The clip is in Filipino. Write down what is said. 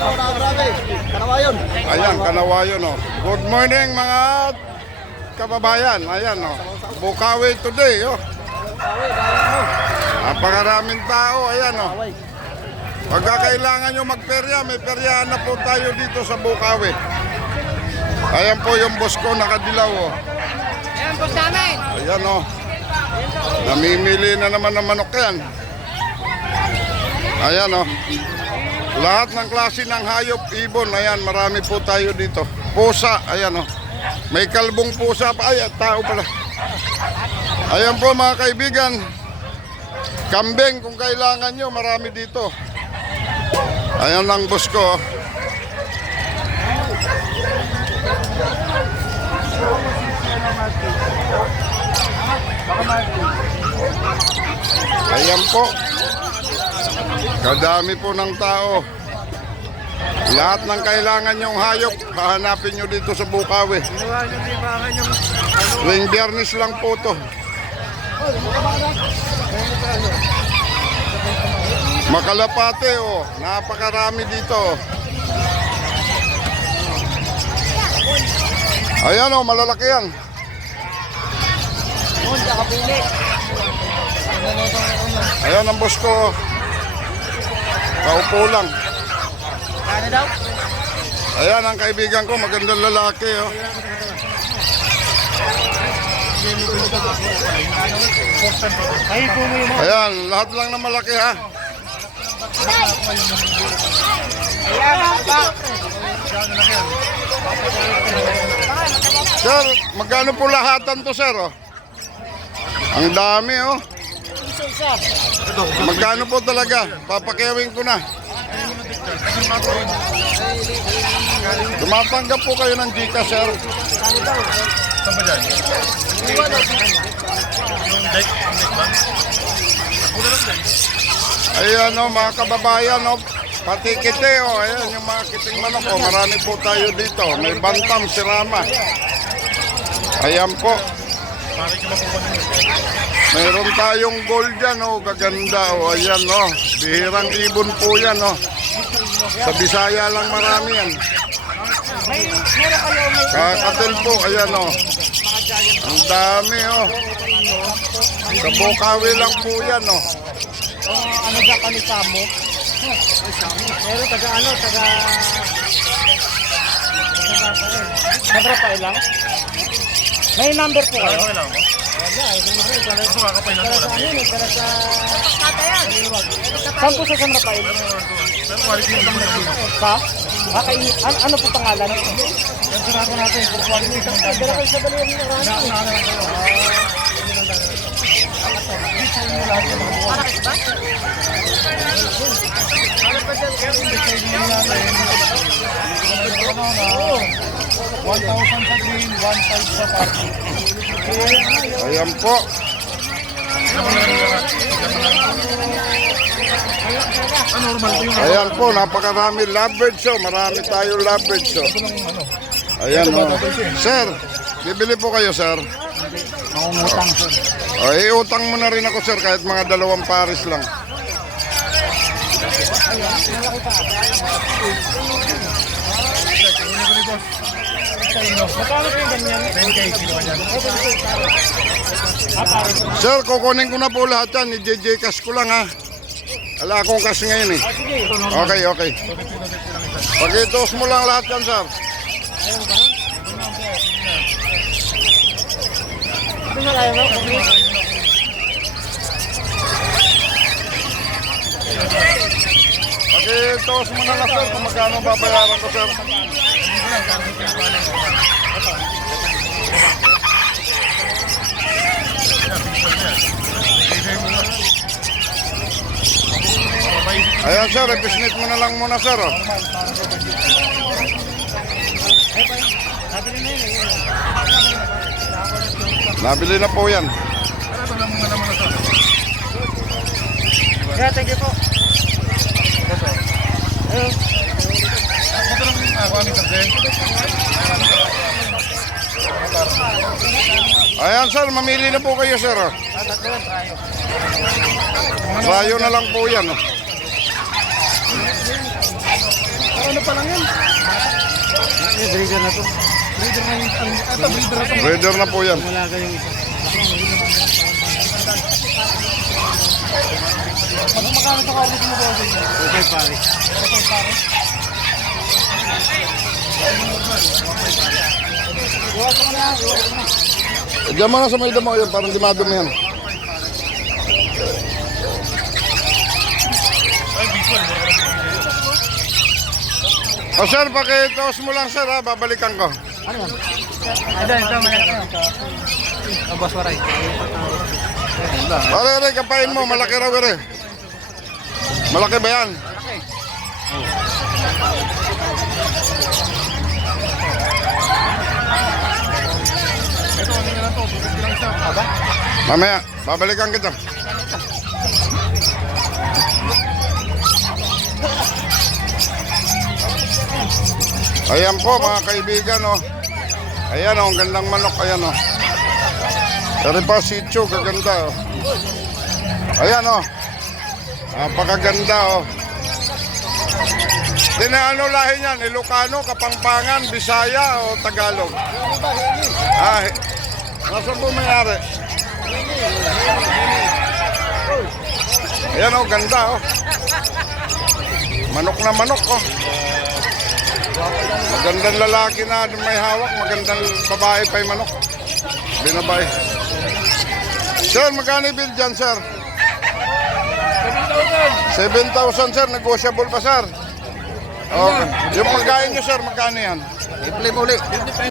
Kanawayon. Ayan, Kanawayon, oh. Good morning mga kababayan. Ayan, oh. Bukawi today, oh. Napakaraming tao, ayan, oh. Pagka kailangan nyo magperya, may peryahan na po tayo dito sa Bukawi. Ayan po yung boss ko, nakadilaw, oh. Ayan, boss namin. Ayan, oh. Namimili na naman ng manok yan. Ayan, oh. Lahat ng klase ng hayop, ibon, ayan, marami po tayo dito. Pusa, ayan, oh. May kalbong pusa pa, ay, tao pala. Ayan po mga kaibigan. Kambing kung kailangan nyo, marami dito. Ayan lang boss ko, oh. Ayan po. Kadami po ng tao. Lahat ng kailangan nyong hayop, hahanapin nyo dito sa Bukawi. Tuwing Biyernes lang po to. Makalapate, oh. Napakarami dito. Ayan, oh, malalaki yan. Ayan ang boss ko. Kaupo lang. Kano daw? Ayan ang kaibigan ko, magandang lalaki, oh. Ayan, lahat lang na malaki, ha. Sir, magkano po lahatan to, sir, oh? Ang dami, oh. Magkano po talaga? Papakewing ko na. Tumatanggap po kayo ng Gcash, sir. Saan ba dyan? Yung deck ba? Ayan, oh, mga kababayan, oh. Pati kite, oh. Ayan, yung mga kiting manok, oh. Marami po tayo dito. May bantam, sirama. Ayan po. Meron tayong gold dyan, oh. Gaganda, oh. Ayan, oh. Bihirang ibon po yan, oh. Sa Bisaya lang marami yan. Kakatil po, ayan, oh. Ang dami, oh. Sa Bukawi lang po yan, oh. Ano ba kanita mo? Meron taga ano, taga pa lang. May number po kayo? Ano lang mo? Wala, Ito kakapay lang mo lang. para sa saan po sa San Rafael? Pero quality yung naman natin. Pa? Ano po pangalan? Yung sinabi natin, quality yung naman natin. Dala kayo sa baliyan ng para kayo ba? Oo. 1,000 sa green, 1,500 sa parking. Ayan po. Normal po yung Ayan po, napakarami lovebirds, oh. Marami tayong lovebirds, oh. Ayan, oh. Sir, bibili po kayo, sir. Mangungutang po. O, iutang mo na rin ako, sir, kahit mga 2 pares lang. Magkano po yung ganyan? 10K kilo ka dyan. Sir, kukunin ko na po lahat yan. I-JJ cash ko lang, ha. Wala akong cash ngayon, eh. Okay, okay. Pag-itos mo lang lahat yan, sir. Ito na kayo, no? Pag-itos mo na lang, sir, kung magkano babayaran ko, sir. Ayan, sir, i-bisnit mo na lang muna, sir, oh. Nabili na po yan. Yeah, thank you po. Ayan, sir, mamili na po kayo, sir, oh. Rayo na lang po yan, oh. Ano pa lang yan? Breeder na to. Breeder na yung... Ito, breeder na ito. Breeder na po yan. Malaga yung isa. Magkano sa karne mo bossing? Okay, pare. Iwas ko na. Diyan mo na sa may damo yun, parang di madumi yan. O sir, pakitoos mo lang sir ha, babalikan ko. Ano yan? Ito, malaki. Boss Waray. Pare, kapain mo, malaki raw ere. Malaki ba yan? Ito, ano nga lang to? Tubig lang siya. Aba? Mamaya, babalikan kita. Ayan po mga kaibigan oh. Ayan oh, ang gandang manok, ayan oh. Dari pa sitio, kaganda oh. Ayan oh. Napakaganda oh. Ano lahi niyan? Ilocano, Kapampangan, Bisaya o Tagalog? Ah, nasa po mayari? Ayan oh, ganda oh. Manok na manok oh. Magandang lalaki na may hawak, magandang babae pa yung manok. Binabay. Sir, magkano bill dyan, sir? 7,000, sir. Negotiable pa, sir. Okay. Yung pagkain nyo, sir, magkano yan? I-play mo ulit.